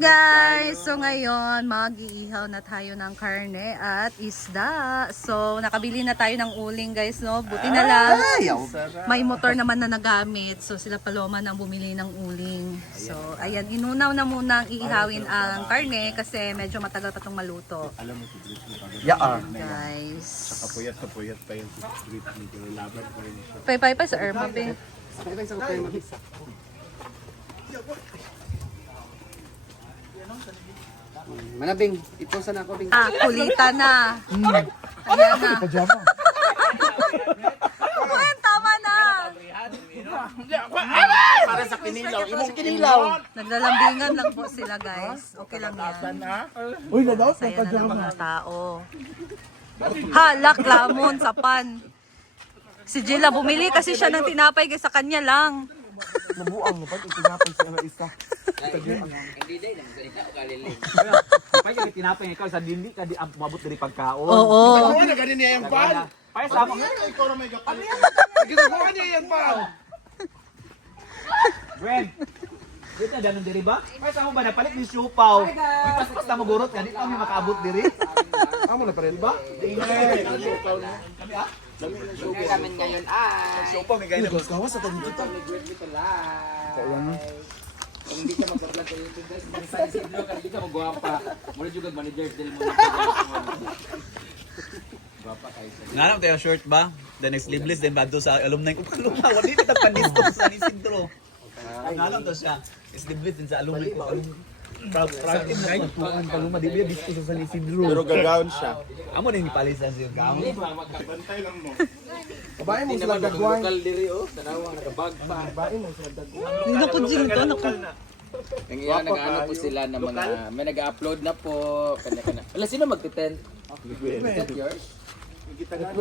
guys! So ngayon, mag-iihaw na tayo ng karne at isda. So nakabili na tayo ng uling guys, no? Buti na lang. May motor naman na nagamit. So sila Paloma nang bumili ng uling. So ayan, inunaw na muna ang iihawin ang karne kasi medyo matagal pa itong maluto. Guys. Saka puyat pa yung street nito. Laban pa rin siya. Pay pa sa Irma, be. Manabing, ito sana ako bing. Kulita na. Ayan na. Ayan, tama na. Para sa kinilaw. Imong kinilaw. Naglalambingan lang po sila guys. Okay lang yan. Uy, nadaw. Saya na ng mga tao. Halak, lamon, sapan. Si Jilla bumili kasi siya ng tinapay kasi sa kanya lang. Mabuang mo pa. Itinapay siya na isa. Hindi day lang sa ikaw kaliling. Pay ka tinapay ikaw sa dili ka di mabot diri pagkaon. Oo. Ano na ganin niya yung pan? Pay sa mo. Ikaw na may gapal. Ginagawa niya yung pan. Gwen. Dito danon diri ba? Pay sa mo ba napalit ni Siupaw? Ipaspas na mo gurot ka di kami makaabot diri. Amo na pa rin ba? Kami ah. Kami ngayon ay. Sopa, may gaya na. Gawas sa tayo dito. Kung hindi ka mag-vlog sa YouTube guys, sa video ka hindi ka magwapa. Muna juga manager dili mo. Gwapa kayo. Nanam tayo short ba? The next sleeveless din ba do sa alumni ko alumni wala dito ta pandisto sa Isidro. Nanam to siya. Sleeveless din sa alumni ko. Proud team na tuan kaluma di ba disto sa San Isidro. Pero gagawin siya. Amo din palisan siya gamo. Bantay lang mo. Babae mo sila dagway. Lokal diri oh, tanawa nagabag pa. Babae mo sila dagway. Hindi na po dito. Nangyayari nag-ano po sila ng mga, may nag-upload na po, kanya-kanya. Wala, sino mag-tent? Tent yours? Thank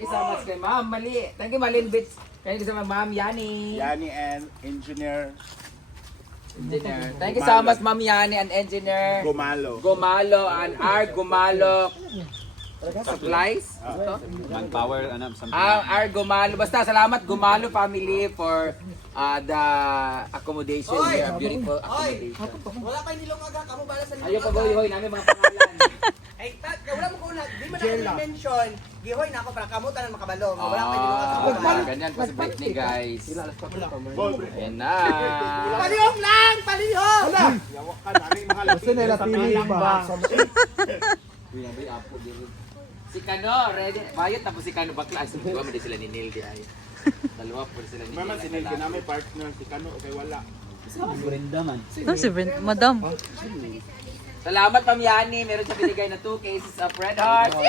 you so much kay Ma'am Mali. Thank you Malin Bits. Thank you so much Ma'am Yani. Yani and engineer Engineer. Thank you so much Ma'am Yani and Engineer Gumalo. Gumalo and R Gumalo Supplies. Manpower ano something. R Gumalo. Basta salamat Gumalo family for the accommodation here. Beautiful accommodation. Wala kay nilong aga kamo bala sa Ayaw pag-hoy-hoy namin mga pangalan. Ay wala mo ko na di man na mention. Gihoy na ako para kamo tanan makabalo. Wala kay nilong aga. Ganyan po si Britney guys. Ayan na. Palihog lang, palihog. Yawa ka na rin mahal. Kasi nila pili ba? Si Kano, ready. Bayot tapos si Kano bakla. Ay, diba hindi sila ni Neil di ay. Dalawa po sila ni Neil. Mama sinil ka namin partner si Kano okay wala. Brenda man. Ito si Brent, madam. Salamat Ma'am Yani. Meron siya binigay na 2 cases of Red Heart. Okay,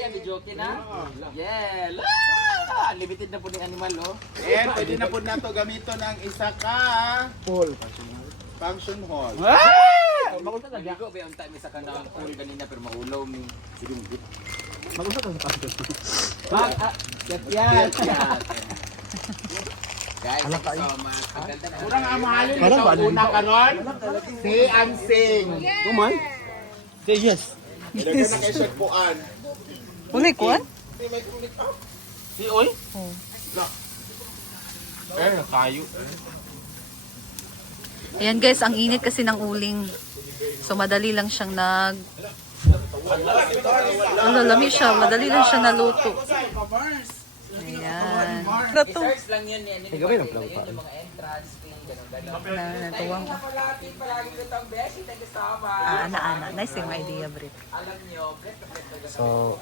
ang joke na. Yeah. Unlimited na po ng animal oh. And pwede na po nato gamiton ang isa ka function hall. Naligo ba yung time sa kanang pool kanina pero mahulaw mi. Sige mo. Yan. Guys, thank you so much. Ang ganda na. Kurang amahalin ito una karon. Si Ansing. Kuman. Say yes. Dagan na kay Chef Puan. Uli, kuwan? Si may kulit up. Si oy. Tayo. Ayan guys, ang init kasi ng uling. So madali lang siyang lami siya, madali lang siya naluto. Ayan. Rato. Search lang yun yan. Yun yung mga entrance fee. Natuwang. Palagi ko itong beshi. Thank you so much. Ana. Nice yung idea, Brit. Alam nyo, So,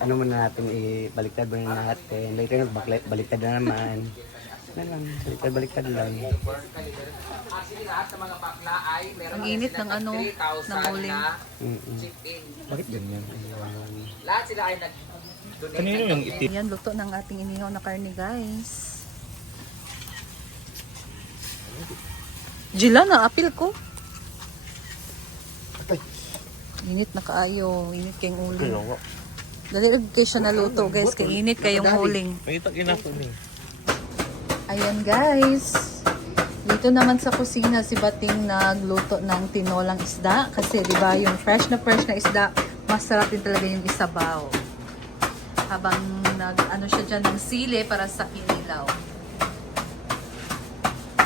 ano muna natin ibaliktad muna natin. Later baliktad na naman. Ano lang, baliktad lang. actually lahat ng mga bakla ay meron Ang init ng ano, 3,000 ng uling. na Mm-mm. chip in. Bakit ganyan? Lahat sila ay nag-donate. Kanino yung itim? Ayan, luto ng ating inihaw na karne, guys. Jila na, apil ko. Init na kaayo. Init kayong uling. Dali kayo siya naluto, guys. Kay init kayong uling. Pakita kinako ni. Ayan, guys. Dito naman sa kusina si Bating nagluto ng tinolang isda. Kasi, di ba, yung fresh na isda, masarap din talaga yung isabaw. Habang nag-ano siya dyan ng sili para sa kinilaw.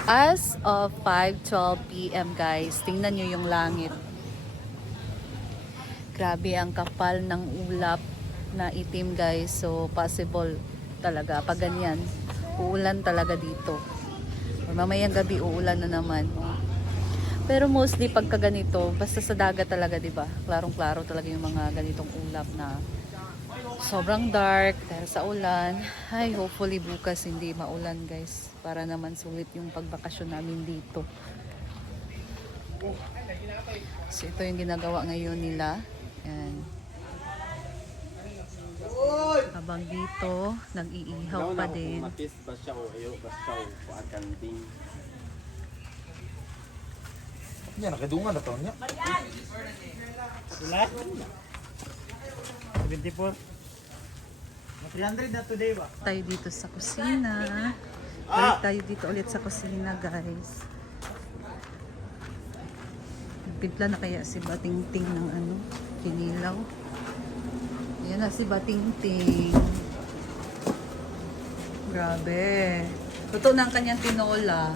As of 5:12 p.m. guys, tingnan nyo yung langit. Grabe ang kapal ng ulap na itim guys. So possible talaga pag ganyan. Uulan talaga dito. Or mamayang gabi uulan na naman. Pero mostly pagka ganito, basta sa dagat talaga, 'di ba? Klarong-klaro talaga yung mga ganitong ulap na sobrang dark dahil sa ulan. Ay, hopefully bukas hindi maulan guys. Para naman sulit yung pagbakasyon namin dito. So ito yung ginagawa ngayon nila. Yan. Habang dito, nag-iihaw pa din. Yan, nakidungan na to niya. Sila? 74. 300 na today ba? Tayo dito sa kusina. Balik tayo dito ulit sa kusina guys. Nagtimpla na kaya si Batingting ng ano, kinilaw. Ayan na si Batingting. Grabe. Totoo na ang kanyang tinola.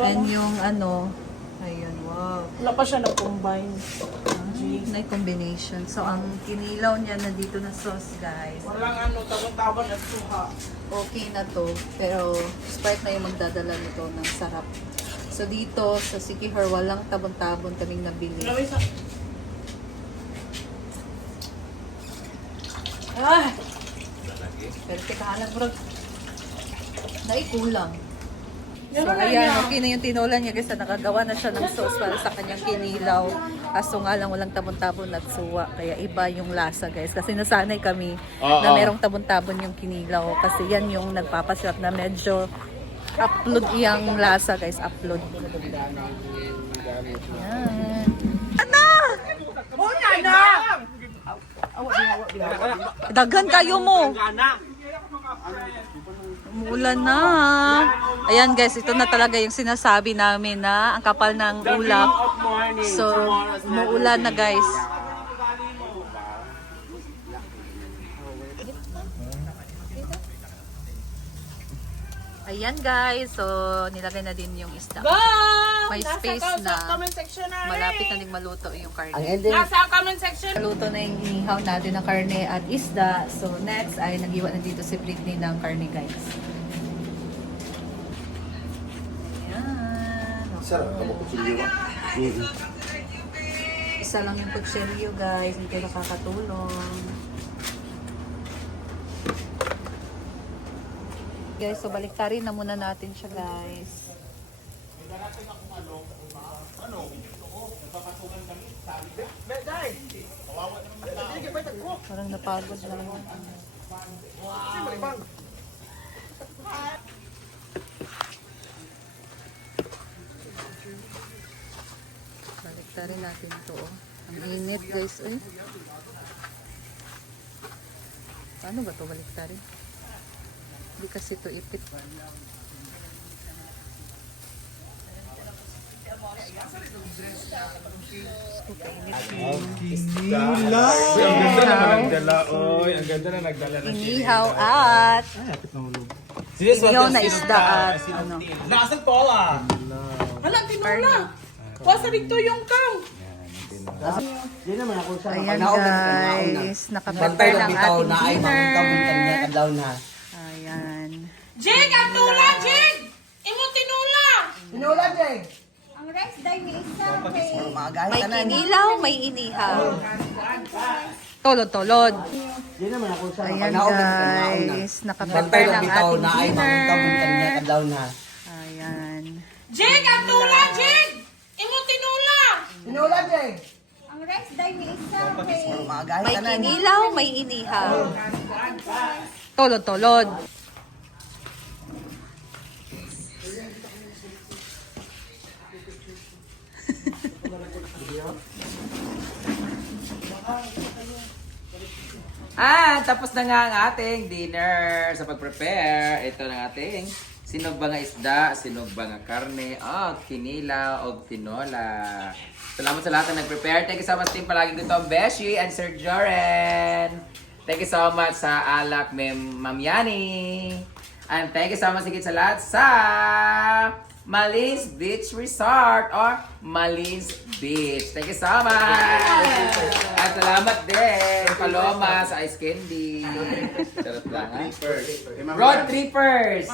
And yung ano, ayan, wow. Wala pa siya na-combine. Na combination. So, ang kinilaw niya na dito na sauce, guys. Walang ano, tabon-tabon at suha. Okay na to. Pero, Sprite na yung magdadala nito ng sarap. So, dito sa Sikihor, walang tabon-tabon kaming nabili. Ah! Pero tekahanan, bro. Naikulang. So, ayan, okay na yung tinola niya kasi nakagawa na siya ng sauce para sa kanyang kinilaw. Kaso nga lang walang tabon-tabon at suwa. Kaya iba yung lasa, guys. Kasi nasanay kami na merong tabon-tabon yung kinilaw. Kasi yan yung nagpapasarap na medyo upload iyang lasa, guys. Upload. Yan. Daghan kayo mo. Umuulan na. Ayan guys, ito na talaga yung sinasabi namin na ang kapal ng ulap. So, umuulan na guys. Ayan guys, so nilagay na din yung isda. May space na. Malapit na din maluto yung karne. Ang ending, Nasa comment section. Maluto na yung inihaw natin ng karne at isda. So next ay nag-iwan na dito si Britney ng karne guys. Ayan. Sarap ka kutsilyo. Isa lang yung kutsilyo guys. Hindi kayo nakakatulong. Guys, so baliktarin na muna natin siya guys. Parang napagod na lang. Baliktarin natin to. Ang init guys. Eh. Paano ba to baliktarin? Hindi kasi ito ipit. Inihaw at inihaw na isda at ano. Nasaan to ah? Walang tinola. Wasa dito yung kang. di naman ako sa Ayan guys, Bantay nakaprepare lang ng bitaw ating na ay dinner. mangkamuntan niya kadlaw na. Ayan. Jig, ang tula, Jig! Imo tinula! Tinula, Jig! Ang rice dahil may isa, okay. May kinilaw, may inihaw. Tolod-tolod. Di naman ako sa Ayan guys, Bantay nakaprepare lang ng bitaw ating na ay mangkamuntan niya dinner. kadlaw na. Ayan. Jig, ang tula, Jig! Imo tinula! Tinula, Jig! Ang rice dahil may isa, okay. May kinilaw, may inihaw. Tolod-tolod. Tapos na nga ang ating dinner sa pag-prepare. Ito na ang ating sinog ba nga isda, sinog ba nga karne, kinila o tinola. Salamat sa lahat na nag-prepare. Thank you so much team palagi ko ito, Beshi and Sir Joren. Thank you so much sa Alak, Ma'am Yani. And thank you so much higit sa lahat sa Malis Beach Resort or Malis Beach. Thank you so much! At salamat din, Paloma sa Ice Candy. Charot lang, ha? Road Trippers!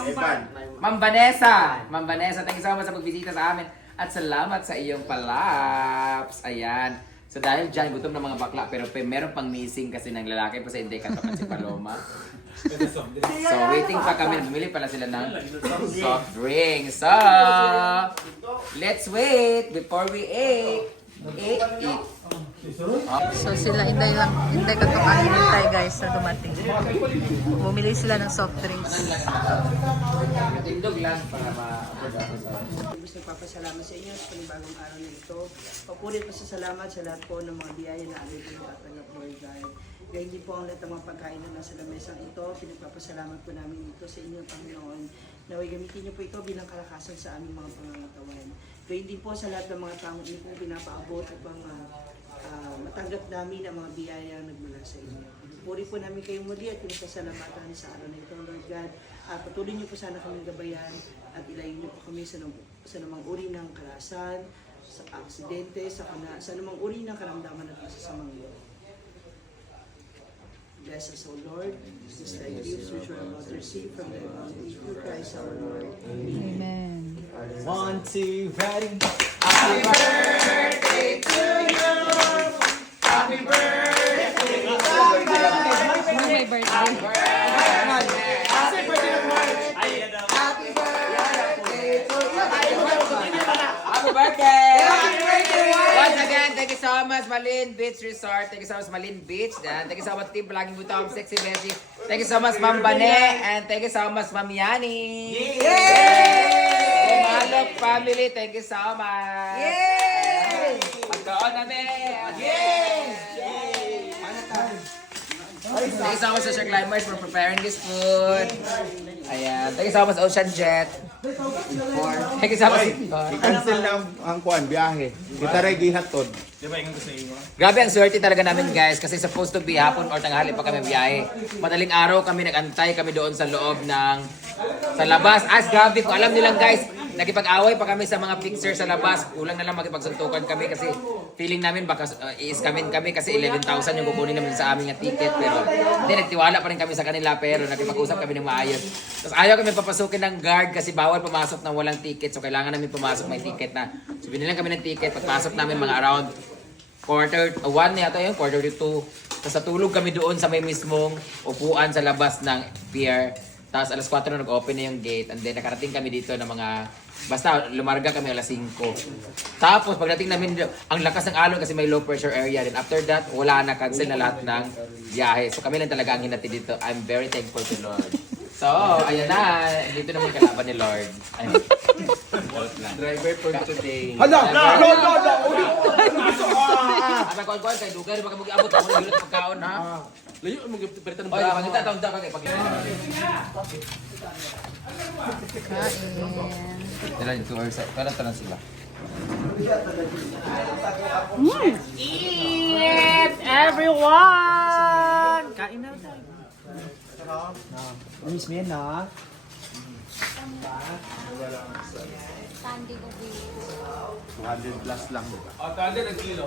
Ma'am Vanessa! Ma'am Vanessa, thank you so much sa pagbisita sa amin. At salamat sa iyong palaps. Ayan. So dahil dyan, gutom ng mga bakla, pero meron pang missing kasi ng lalaki pa sa hindi katapat si Paloma. So waiting pa kami, bumili pala sila ng soft drinks. So, let's wait before we eat. Eat. So sila hindi ka to kahintay guys na dumating. Bumili sila ng soft drinks. Tindog lang para Gusto nagpapasalamat sa inyo sa panibagong araw na ito. Papuri po sa salamat sa lahat po ng mga biyaya na aming pinatanggap po God. Kaya hindi po ang lahat ng mga pagkain na nasa lamesang ito, pinagpapasalamat po namin ito sa inyong Panginoon. Naway gamitin niyo po ito bilang kalakasan sa aming mga pangangatawan. Kaya hindi po sa lahat ng mga taong inyo po pinapaabot upang matanggap namin ang mga biyaya nagmula sa inyo. Puri po namin kayong muli at pinagpasalamatan sa araw na ito, Lord God. At patuloy niyo po sana kaming gabayan at ilayin niyo po kami sa namang uri ng karahasan, sa aksidente, sa namang uri ng karamdaman at masasamang loob. Bless us, O Lord. Just like gifts which we are about to receive from the bounty through Christ our Lord. Amen. 1, 2, ready? Sino may birthday? Happy birthday! Once again, thank you so much, Malin Beach Resort. Thank you so much, Malin Beach. And thank you so much, Team Palaging Butawang Sexy Beshi. Thank you so much, Ma'am Bane. And thank you so much, Ma'am Yani. Yay! Malok family, thank you so much. Yay! Pagkaon namin. Yay! Thank you so much, Social Climbers, for preparing this food. Ayan. Thank you so much, Ocean Jet. Thank you so much. I-cancel na ang kuan, biyahe. Kita rin gihatod. Grabe ang swerte talaga namin guys kasi supposed to be hapon or tanghali pa kami biyahe. Madaling araw kami nag-antay kami doon sa loob ng sa labas. As grabe kung alam nilang guys, nakipag-away pa kami sa mga fixer sa labas. Kulang na lang makipagsuntukan kami kasi feeling namin baka i-scamin kami kasi 11,000 yung kukunin namin sa aming ticket pero hindi nagtiwala pa rin kami sa kanila pero nakipag-usap kami ng maayos. Tapos ayaw kami papasukin ng guard kasi bawal pumasok ng walang ticket so kailangan namin pumasok may ticket na. So binilang kami ng ticket pagpasok namin mga around quarter 1 yata yun, quarter to 2. Tapos natulog kami doon sa may mismong upuan sa labas ng pier. Tapos alas 4 na nag-open na yung gate and then nakarating kami dito ng mga basta lumarga kami alas 5. Tapos pagdating namin ang lakas ng alon kasi may low pressure area. Then after that wala na, cancel na lahat ng biyahe. So kami lang talaga ang hinati dito. I'm very thankful to Lord. So, ayan na. Dito naman kalaban ni Lord. Ayun. Driver for today. Hala! Ama ko kay lugar baka mag-abot ako ng pagkaon ha. Layo mo gipiritan Oy, pangita taon daw kay pagkaon. Dala ni tour sa kala tanan sila. Eat, everyone! Kain na tayo. Miss me na. Candy ko 200 plus lang. Oh, 200 ang kilo.